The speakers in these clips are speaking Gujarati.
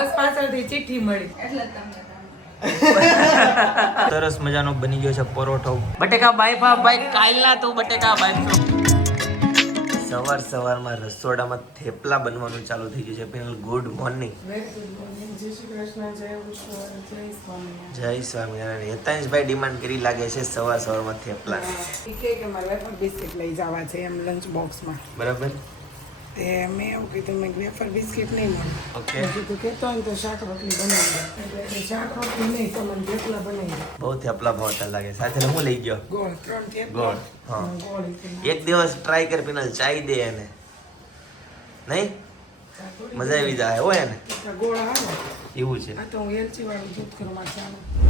બસ પાછળથી ચિઠ્ઠી મળી. એટલે તમને સરસ મજાનો બની ગયો છે પરોઠો. બટેકા બાય ભા ભાઈ કાલના તો બટેકા બાય સવાર સવારમાં રસોડામાં થેપલા બનવાનું ચાલુ થઈ ગયું છે. પેલ good morning very good morning જય શ્રી કૃષ્ણ જય વિષ્ણુ જય સ્વામિનારાયણ. હેતાંશભાઈ ડિમાન્ડ કરી લાગે છે સવાર સવારમાં થેપલા. કે મારે બિસ્કિટ લઈ જવા છે એમ લંચ બોક્સમાં બરાબર? તે મેં એવું કીધું મેં વેફર બિસ્કિટ નહીં મળે. ઓકે. કીધું કહેતો હોય ને તો શાક રોટલી બનાવી દે. એટલે શાક રોટલી નહીં તો મને થેપલા બનાવી દે. બહુ થેપલા ભાવતા લાગે સાથે હું લઈ ગયો? ગોળ ત્રણ થેપલા. ગોળ, હા. ગોળ એક દિવસ ટ્રાય કર પેનલ ચાઈ દે એને. નહીં? મજા આવી જાય હોય ને એવું છે.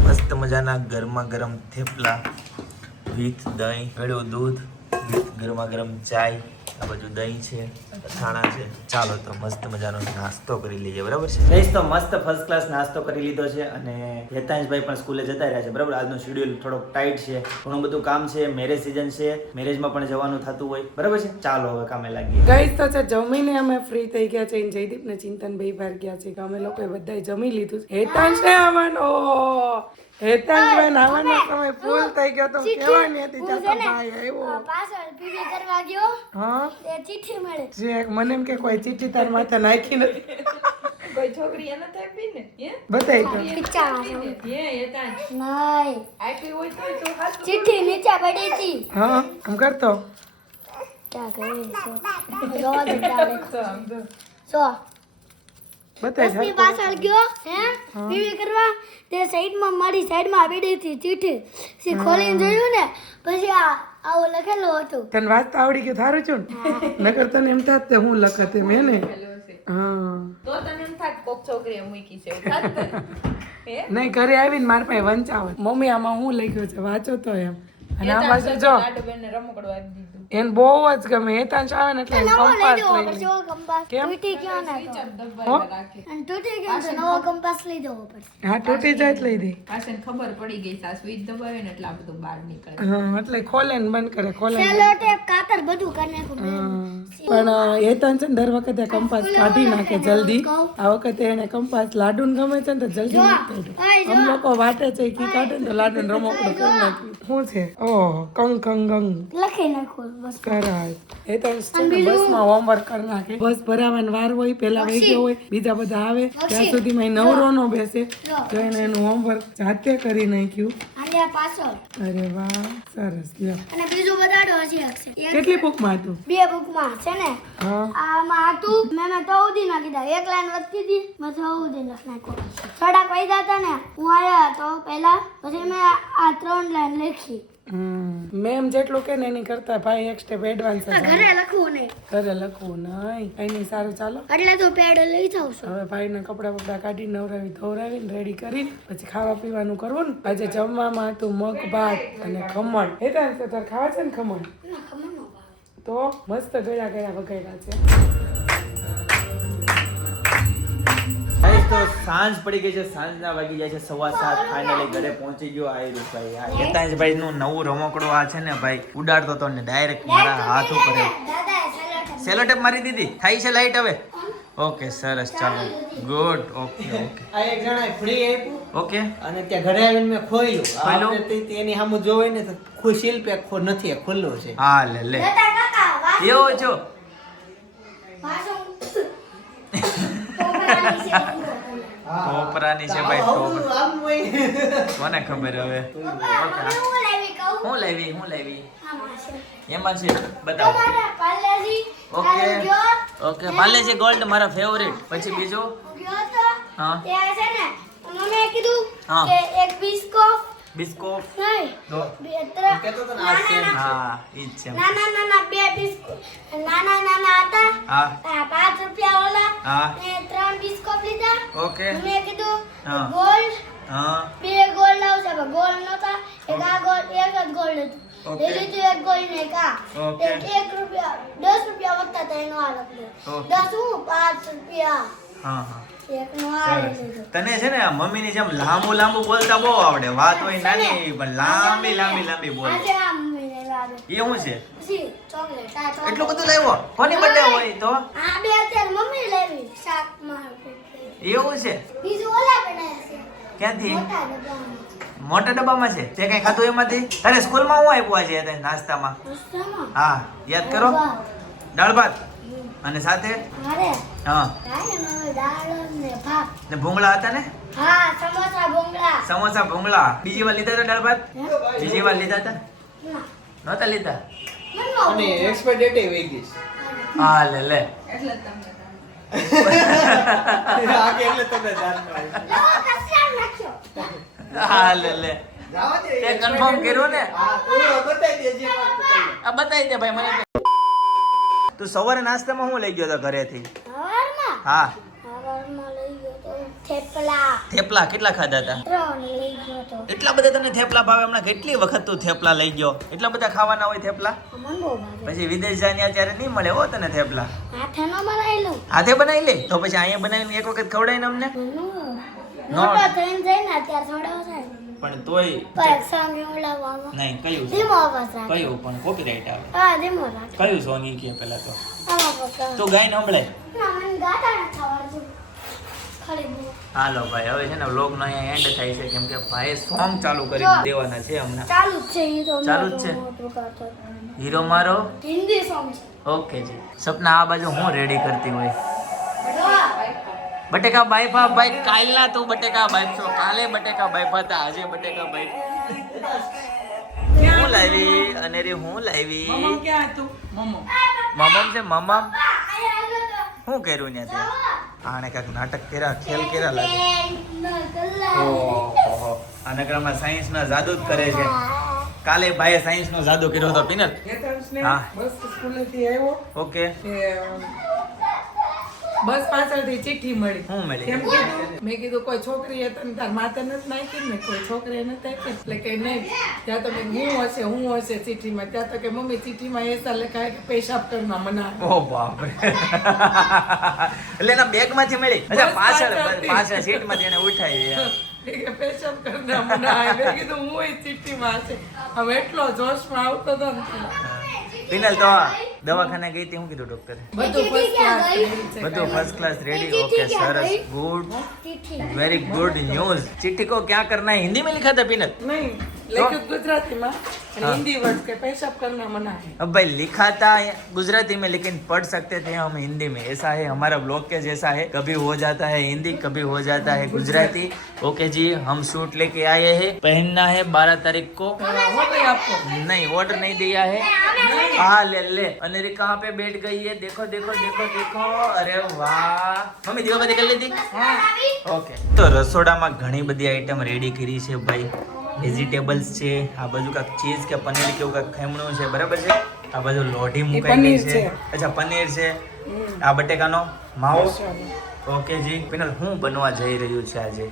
મસ્ત મજાના ગરમા ગરમ થેપલા વિથ દહીં ગળ્યું દૂધ વિથ ગરમા ગરમ ચાય આ બાજુ દહીં છે અથાણા છે. ચાલો તો મસ્ત મજાનો નાસ્તો કરી લઈએ બરાબર છે? જઈશ તો મસ્ત ફર્સ્ટ ક્લાસ નાસ્તો કરી લીધો છે અને હેતાંશભાઈ પણ સ્કૂલે જતા રહ્યા છે બરાબર? આજનો શેડ્યુલ થોડોક ટાઈટ છે ઘણું બધું કામ છે મેરેજ સિઝન છે મેરેજમાં પણ જવાનું થતું હોય બરાબર છે? ચાલો હવે કામે લાગીએ. ગઈશ તો છે જમીને અમે ફ્રી થઈ ગયા છે અને જયદીપ ને ચિંતન ભાઈ બહાર ગયા છે કે અમે લોકોએ બધાએ જમી લીધું હેતાંશ ને આવવાનો! હેતાંશ ભાઈ આવવાનો સમય ફૂલ થઈ ગયો તો કેવાની હતી ચાલો ભાઈ આવ્યો. પાછળ પીવી કરવા ગયો. હા? ચિઠ્ઠી મળે. જે મને એમ કે કોઈ ચીઠી તાર માથે નાખી નથી. કોઈ છોકરી એને તો આપી ને હે? બતાઈ તો. ખીચા હે એ નહીં. આપી હોય તો તો હાથ ચિઠ્ઠી નીચે પડી હતી. હા આમ કરતો. ક્યાં કરે છે? જોવા દે. જો. બસની પાછળ ગયો હે? પીવી કરવા. તે સાઈડમાં મારી સાઈડમાં પડી હતી ચિઠ્ઠી. સી ખોલીને જોયું ને પછી આ આવું લખેલું હતું. તને વાંચતા આવડી ગયું થારું છું નકર તને એમ થાત તે હું લખત એમ હે હા. તો તને એમ થાત કોક છોકરીએ મૂકી છે નહીં ઘરે આવીને મારા પાસે વંચાવત. મમ્મી આમાં હું લખ્યું છે? વાંચો તો એમ. અને આ એ જો. રમકડું આપી દીધું. એને બહુ જ ગમે. હેતાંશ આવે ને એટલે કંપાસ લઈ લે. કેમ? તૂટી ગયો ને તો. અને તૂટી ગયો તો નવો કંપાસ લઈ દેવો પડશે. હા તૂટી જાય તો લઈ દે. પાછળ ખબર પડી ગઈ આ સ્વિચ દબાવે ને એટલે આ બધું બહાર નીકળે. હા એટલે ખોલે ને બંધ કરે ખોલે સેલો ટેપ કાતર બધું. પણ હેતાંશ છે ને દર વખતે કંપાસ કાઢી નાખે જલ્દી. આ વખતે એને કંપાસ લાડુન ગમે છે ને તો જલ્દી. અમ લોકો વાટે છે કી કાઢે ને તો લાડુન રમકડું કરી નાખ્યું શું છે? ઓહ કંગ કંગ કંગ. લખી નાખ્યું બસ. કરાય. એ તો બસમાં હોમવર્ક કરી નાખે બસ ભરાવાનો વાર હોય પેલા વહી ગયો હોય બીજા બધા આવે ત્યાં સુધીમાં નવરો નો બેસે તો એને એનું હોમવર્ક જાતે કરી નાખ્યું. અરે વાહ સરસ લ્યો. અને બીજું બતાડો એક કેટલી બુકમાં હતું? બે બુકમાં છે ને? આમાં હતું મેં મેં ચૌદી ના કીધા એક લાઈન વધતી હતી મેં ચૌદી લખ નાખ્યો. થોડાક વૈદા હતા ને હું આવ્યા તો પહેલા પછી મેં આ ત્રણ લાઈન લખી. મેમ જેટલું કે ને એની કરતા ભાઈ એક સ્ટેપ એડવાન્સ. ઘરે લખવું નહીં. ઘરે લખવું નહીં. કઈ નહીં સારું ચાલો. એટલે તો પેડ લઈ જાઉં છું. હવે ભાઈને કપડા બપડા કાઢી નવરાવી ધોરાવી રેડી કરી પછી ખાવા પીવાનું કરવું ને આજે જમવામાં હતું મગ ભાત અને ખમણ. એ તારે તારે ખાવા છે ને ખમણ. તો મસ્ત ગળા ગળા વગેરા છે. તો સાંજ પડી ગઈ છે સાંજના વાગી જાય છે સવા સાત ફાઇનલી ઘરે પહોંચી ગયો આયુષભાઈ આ હેતાંશભાઈ નું નવું રમકડું આ છે ને ભાઈ ઉડાડતો તો ને ડાયરેક્ટ મારા હાથ ઉપર સેલો ટેપ મારી દીધી થાય છે લાઈટ હવે ઓકે સરસ ચાલો ગુડ ઓકે ઓકે આ એક જણાએ ફ્રી આપ્યું ઓકે અને ત્યાં ઘરે આવીને મેં ખોલ્યું? આપણે તેની સામે જોવે ને તો ખુ- શિલ્પ એક ખો- નથી ખુલ્લો ખુલ્લું છે હા લે લે દાદા કાકા વાસણ એવો છો ટોપરાની છે ભાઈ હોય. કોને ખબર હવે? હું લાવી હું લાવી. એમાં છે બતાવો. ઓકે. ઓકે પાલે છે ગોલ્ડ મારા ફેવરેટ પછી બીજો? હા. ત્યાં છે ને, મને કીધું કે એક બિસ્કોફ બિસ્કોપ દો હતો ને. હા હતા. રૂપિયા ઓલા. હા. ત્રણ બિસ્કોટ લીધા. ઓકે. મેં કીધું હા. બે ગોલ્ડ આવશે પણ ગોલ્ડ નતા એક આ ગોલ્ડ એક જ ગોલ્ડ હતું. એ લીધું એક ગોલ્ડ ને એક આ. એક એક રૂપિયા દસ રૂપિયા વધતા હતા એનો આ લખ્યું દસ હું પાંચ રૂપિયા. હા હા. નો તને છે ને મમ્મીની જેમ લાંબુ લાંબુ બોલતા બહુ આવડે. વાત હોય નાની પણ લાંબી લાંબી લાંબી બોલ. એ શું છે? એટલું બધું લાવ્યો? કોની બર્થડે હોય તો? આ બે અત્યારે મમ્મી લેવી. શાકમાં એવું છે? બીજું ઓલા છે. ક્યાંથી? મોટા ડબ્બામાં. છે? તે કઈ ખાધું એમાંથી? તારે સ્કૂલમાં હું આપ્યું આજે નાસ્તામાં? હા યાદ કરો. દાળ ભાત? અને સાથે? હા. ને ભૂંગળા હતા ને? હા સમોસા ભૂંગળા. સમોસા ભૂંગળા. બીજી વાર લીધા હતા દાળ ભાત? બીજી વાર લીધા હતા? ના. નહોતા લીધા? અને એક્સપાયર ડેટ એ વહી ગઈ હા લે લે. એટલે તમને. એટલે તમને. હા લે લે. જાવા દે. તે confirm કર્યું ને? આ બતાવી દે ભાઈ મને તું સવારે નાસ્તામાં હું લઈ ગયો હતો ઘરેથી? હા. થેપલા. થેપલા કેટલા ખાધા હતા? એટલા બધા તને થેપલા ભાવે? હમણાં કેટલી વખત તું થેપલા લઈ ગયો? એટલા બધા ખાવાના હોય થેપલા? પછી વિદેશ જાય ત્યારે નહીં મળે હો તને થેપલા. હાથે હાથે બનાવી લે? તો પછી અહીંયા બનાવીને એક વખત ખવડાવીને અમને? નો. પણ તોય પર સંગ ઉલાવવામાં નહીં કયું ધીમો અવાજ કયું? પણ કોપીરાઈટ આવે. હા ધીમો રાખે. કયું સોંગ ઈ કે પેલા તો? તો ગાઈને સંભળાય ના મને ગાતા નથી આવડતું. હાલો ભાઈ હવે છે ને વ્લોગ નો અહીંયા એન્ડ થાય છે. કેમ કે ભાઈ સોંગ ચાલુ કરી દેવાના છે હમણાં. ચાલુ જ છે ઈ ચાલુ જ છે? હીરો મારો? હિન્દી સોંગ છે. ઓકે જી. સપના આ બાજુ હું રેડી કરતી હોય? બટેકા બાઈફા ભાઈ કાલના તું બટેકા બાઈફ છો કાલે બટેકા બાઈફા હતા આજે બટેકા બાઈફ હું લાવી? અને રે હું લાવી? મમ્મા છે મમમ. તો. શું કર્યું ને ત્યાં આને કાંઈક નાટક કર્યા ખેલ કર્યા લાગે. ઓહો. આને સાયન્સના સાયન્સ ના જાદુ જ કરે છે. કાલે ભાઈએ સાયન્સ નો જાદુ કર્યો હતો પિનલ. હા. બસ સ્કૂલેથી આવ્યો ઓકે. બસ પાછળથી ચિઠ્ઠી મળી. હું મળી? કેમ કીધું મેં કીધું કોઈ છોકરી તને તાર માતે નથી નાખી ને? કોઈ છોકરીએ નથી નાખી એટલે કે નહીં ત્યાં તો મેં હું હશે હું હશે ચિઠ્ઠીમાં. ત્યાં તો કે મમ્મી ચિઠ્ઠીમાં એસા લખાય કે પેશાબ કરના મના ઓ બાપ એટલે એના બેગમાંથી મળી અચ્છા પાછળ. પાછળ સીટમાંથી એને ઉઠાવી કે પેશાબ કરના મના મેં કીધું હું એ ચિઠ્ઠીમાં હશે. હવે એટલો જોશમાં આવતો હતો ને. પિનલ તો દવાખાને ગઈ હતી શું કીધું ડોક્ટરે બધું ચિઠ્ઠી first ક્યાં class ગઈ? થઈ છે. બધું ફર્સ્ટ ક્લાસ રેડી ये ओके चिट्ठी क्या सरस गई? गुड ચિઠ્ઠી. वेरी गुड न्यूज चिट्ठी को क्या करना है हिंदी में लिखा था पिनल નહીં લખ્યું ગુજરાતીમાં અને हाँ। હિન્દી વર્ડ કે पेशाब करना मना है अब भाई लिखा था गुजराती में लेकिन पढ़ सकते थे हम हिंदी में ऐसा है हमारा ब्लॉग के जैसा है कभी हो जाता है हिंदी कभी हो जाता है गुजराती ओके जी हम शूट लेके आए हैं पहनना है बारह तारीख को हो गई आपको नहीं ऑर्डर नहीं दिया है हाँ ले ले अनेरी कहाँ पे बैठ गई है देखो देखो देखो देखो अरे वाह મમ્મી દીવાબત્તી કરી લીધી ઓકે તો રસોડામાં ઘણી બધી આઈટમ રેડી કરી છે ભાઈ વેજીટેબલ્સ છે આ બાજુ કાંઈક ચીઝ કે પનીર કે એવું કાંઈક ખમણું છે બરાબર છે આ બાજુ લોઢી મુકાઈ ગઈ પનીર છે છે. અચ્છા પનીર છે આ બટેકાનો માવો ઓકે જી. પિનલ હું બનવા જઈ રહ્યું છે આજે.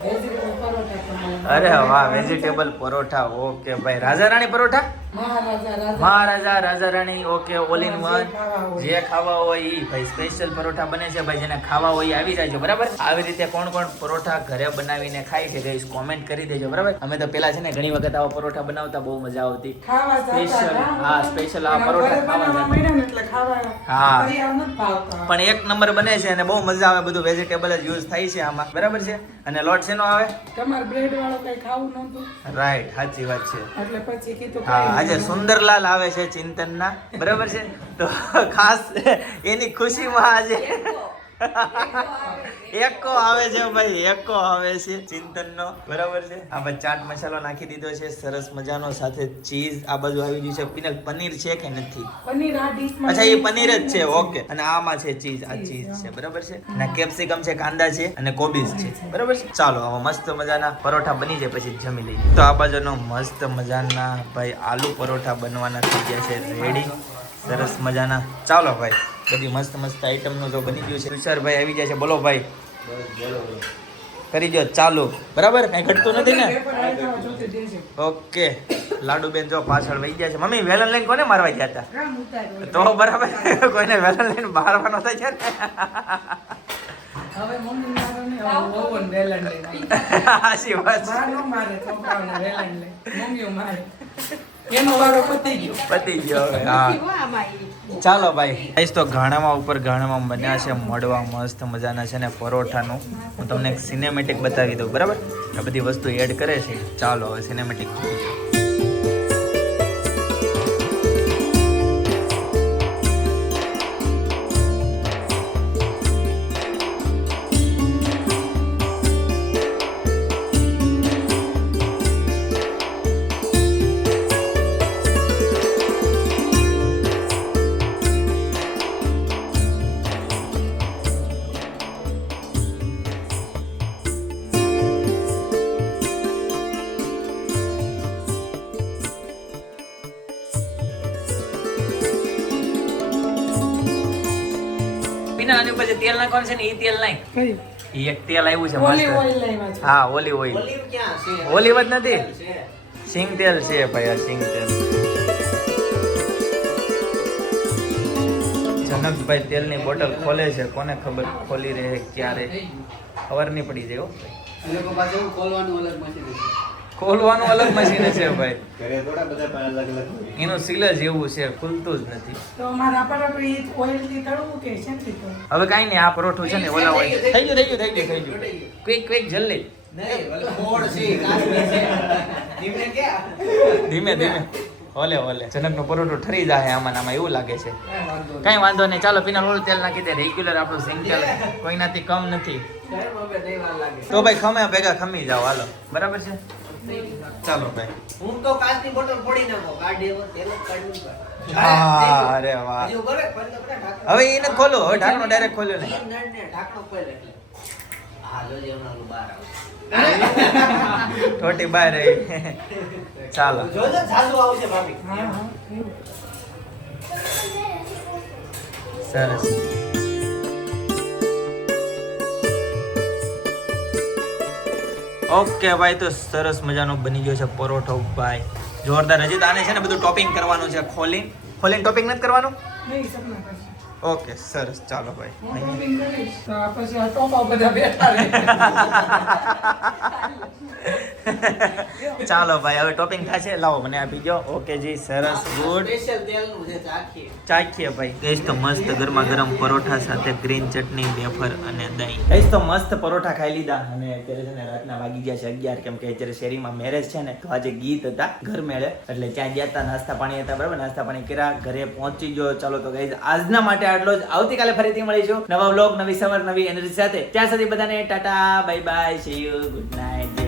અરે વાહ વેજીટેબલ પરોઠા. ઓકે ભાઈ. રાજા રાણી પરોઠા? મહારાજા રાજા. રાણી ઓકે ઓલ ઇન વન જે ખાવા હોય. એ ઈ ભાઈ સ્પેશિયલ પરોઠા બને છે. ભાઈ જેને ખાવા હોય આવી જાય બરાબર? આવી રીતે કોણ કોણ પરોઠા ઘરે બનાવીને ખાય છે ગઈસ કોમેન્ટ કરી દેજો બરાબર? અમે તો પેલા છે ને ઘણી વખત આવા પરોઠા બનાવતા બહુ મજા આવતી. સ્પેશિયલ હા, સ્પેશિયલ આ પરોઠા ખાવા હા. પણ એક નંબર બને છે અને બહુ મજા આવે બધું વેજીટેબલ જ યુઝ થાય છે આમાં. બરાબર છે? અને લોટ શેનો આવે? તમાર બ્રેડ વાળો કઈ ખાવું નહોતું? રાઈટ સાચી વાત છે. એટલે પછી કીધું હા આજે સુંદરલાલ આવે છે ચિંતનના. બરાબર છે? તો ખાસ એની ખુશીમાં આજે એકો આવે છે ભાઈ એકો આવે છે. ચિંતનનો. બરાબર છે? આ બાજુ ચાટ મસાલો નાખી દીધો છે સરસ મજાનો. સાથે ચીઝ આ બાજુ આવી ગયું છે. પિનલ પનીર છે કે નથી? પનીર આ ડીશમાં અચ્છા એ પનીર જ છે. ઓકે. અને આમાં છે ચીઝ. આ ચીઝ છે. બરાબર છે? અને કેપ્સિકમ છે કાંદા છે અને કોબીજ છે. બરાબર છે? ચાલો હવે મસ્ત મજાના પરોઠા બની જાય પછી જમી લઈએ. તો આ બાજુનો મસ્ત મજાના ભાઈ આલુ પરોઠા બનવાના થઈ ગયા છે. રેડી સરસ મજાના. ચાલો ભાઈ. બધી મસ્ત મસ્ત આઈટમનું જો બની ગયું છે. તુષારભાઈ આવી જાય છે. બોલો ભાઈ. કરી દો ચાલુ. બરાબર? કઈ ઘટતું નથી ને. ઓકે. લાડુબેન જો પાછળ વહી ગયા છે. મમ્મી વેલણ લઈને કોને મારવા ગયા હતા? તો બરાબર. કોઈને વેલન લઈને મારવાનો થાય છે ને. વેલણ વેલણ પતી ગયો. પતી ગયો હા. ચાલો ભાઈ. ગાઈસ તો ઘાણામાં ઉપર ઘાણામાં બન્યા છે, મળવા મસ્ત મજાના છે ને પરોઠાનું. હું તમને એક સિનેમેટિક બતાવી દઉં, બરાબર? આ બધી વસ્તુ એડ કરે છે. ચાલો, હવે સિનેમેટિક પીના આની ઉપર જે તેલ નાખવાનું છે ને એ તેલ નાખ. એ એક તેલ આવ્યું છે ઓલી મસ્ત ઓઇલ લાવ્યા હા ઓલી ઓઇલ. ઓલિવ ક્યાં છે? ઓલિવ જ નથી? સિંગ તેલ છે ભાઈ આ સિંગ તેલ. જનકભાઈ તેલની બોટલ ખોલે છે. કોને ખબર ખોલી રહે ક્યારે ખબર નહીં પડી જાય ખોલવાનું અલગ મશીન છે ભાઈ. ઘરે થોડા બધા પણ અલગ અલગ હોય. એનું સીલ જ એવું છે ખુલતું જ નથી. તો અમારે આપણે એ ઓઇલથી તળવું કે છે ને તો હવે કાંઈ નહીં આ પરોઠું છે ને ઓલા હોય થઈ ગયું થઈ ગયું થઈ ગયું થઈ ગયું. ક્વિક ક્વિક જલ્દી. નહીં ઓલો મોડ છે કાચની છે. ધીમે ધીમે ધીમે. ઓલે જનક નો પરોઠું ઠરી જાય આમાં આમાં એવું લાગે છે. કાંઈ વાંધો નહીં. ચાલો પીના ઓલું તેલ નાખી દે. રેગ્યુલર આપણું સિંગ તેલ કોઈનાથી કમ નથી. તો ભાઈ ખમે ભેગા ખમી જાઓ હાલો. બરાબર છે? ચાલો ભાઈ હું તો કાચની બોટલ ફોડી નાખો. કાઢી એવો તેલ જ કાઢ્યું કાઢ. અરે વાહ. ઢાંકણું. હવે એને ખોલો હવે ઢાંકણું ડાયરેક્ટ ખોલ્યો નહીં, નહીં, ખોલે બહાર રહી ચાલો. જોજો, આવશે ભાભી. સરસ. ઓકે ભાઈ તો સરસ મજાનો બની ગયો છે પરોઠો ભાઈ. જોરદાર. હજી આને છે ને બધું ટોપિંગ કરવાનું છે ખોલી. ખોલીને ટોપિંગ નથી કરવાનું? ઓકે સરસ. ચાલો ભાઈ. ચાલો ભાઈ હવે ટોપિંગ થશે. લાવો મને આપી દો ઓકે જી સરસ ગુડ. સ્પેશિયલ તેલનું છે ચાખીએ. ચાખીએ ભાઈ. ગઈશ તો મસ્ત ગરમા ગરમ પરોઠા સાથે ગ્રીન ચટણી વેફર અને દહીં. ગઈશ તો મસ્ત પરોઠા ખાઈ લીધા. અને અત્યારે છે ને રાતના વાગી ગયા છે અગિયાર કેમ કે અત્યારે શેરીમાં મેરેજ છે ને તો આજે ગીત હતા ઘર મેળે. એટલે ત્યાં ગયા હતા નાસ્તા પાણી હતા બરાબર? નાસ્તા પાણી કર્યા ઘરે પહોંચી ગયો. ચાલો તો ગઈશ આજના માટે આટલો જ. આવતીકાલે ફરીથી મળીશું. નવા વ્લોગ નવી સમર નવી એનર્જી સાથે. ત્યાં સુધી બધાને tata bye bye see you good night